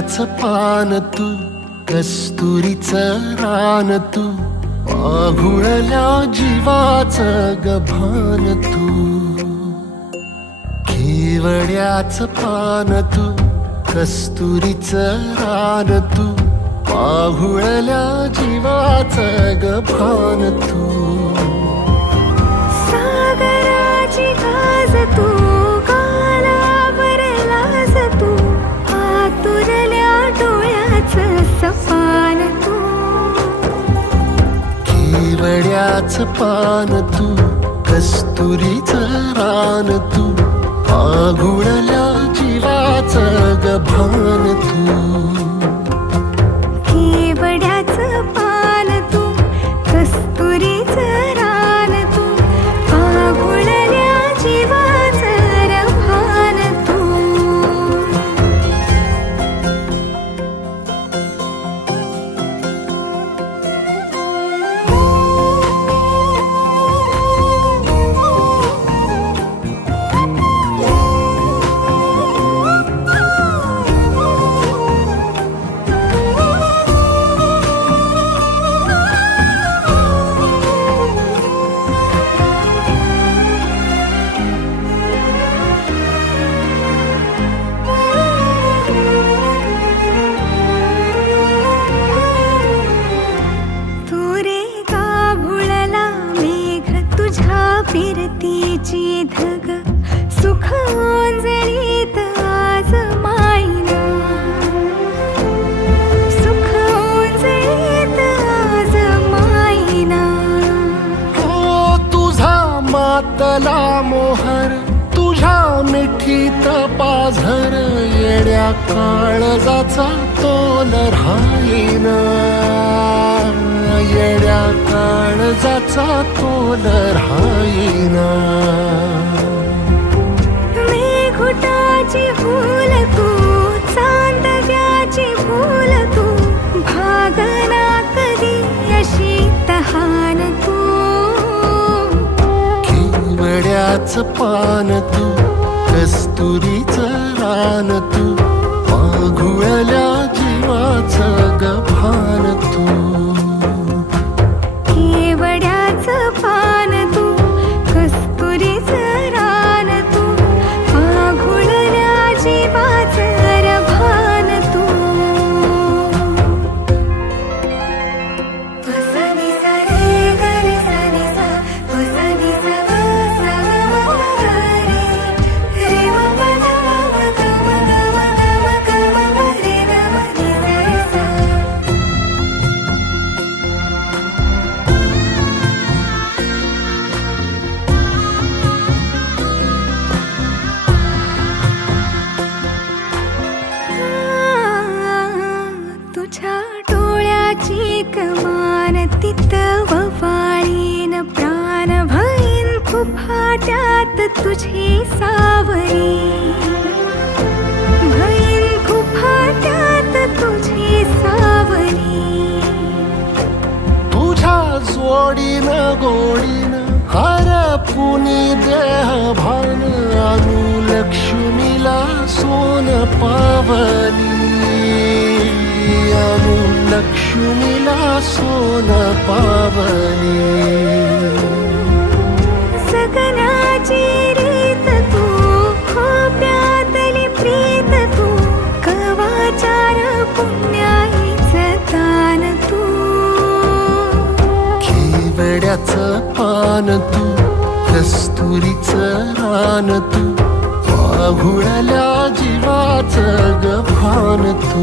केवड्याचं पान तू, कस्तुरीचं रान तू, आघुळल्या जीवाचं गभान तू. केवड्याचं पान तू, कस्तुरीचं रान तू, आघुळल्या जीवाचं गभान तू. सागराची गाज तू, कालावरलाज तू, आतुरल्या डोळ्याचं सपान तू. केवड्याचं पान तू, कस्तुरीचं रान तू, आघुळल्या जीवाचं गभान तू. केवड्याचं पान तू, कस्तुरीचं रान तू, आघुळल्या जीवाचं रभान तू. फिरतीची धग सुख ओंजळीत आज मायना, सुख ओंजळीत आज मायना. हो तुझा मातला मोहर, तुझ्या मिठीत पाझर, येड्या काळजाचा तोल राहीना, येड्या काळजाचा तोल राहीना. मेघुटाची फूल तू, चांदव्याची फूल तू, भागना कधी अशी तहान तू. केवड्याचं पान तू, कस्तुरीचं रान तू, आघुळल्या जीवाचं गभान तू. केवड्याचं पान तू, कस्तुरीचं रान तू, आघुळल्या जीवाचं रभान तू. सा नि सा रे ग रे सा नि सा, सा नि सा ग सा ग म ग रे, रे म प ध म ग म ग म ग म ग म रे ग म नि सा रे सा. तुझ्या डोळ्याची कमान तित ववाळीन, प्राण भईन फुफाट्यात तुझी सावरी, भईन फुफाट्यात तुझी सावरी. तुझ्या जोडीनं गोडीनं हरपुनी देह भान, अनुलक्ष्मीला सोन पावली, अनुलक्ष्मीला सोन पावली. सगनाची रीत तू, खोप्यातली प्रीत तू, कवाचार पुण्याईचं दान तू. केवड्याचं पान तू, कस्तुरीचं रान तू, आघुळल्या जीवाचं गभान तू.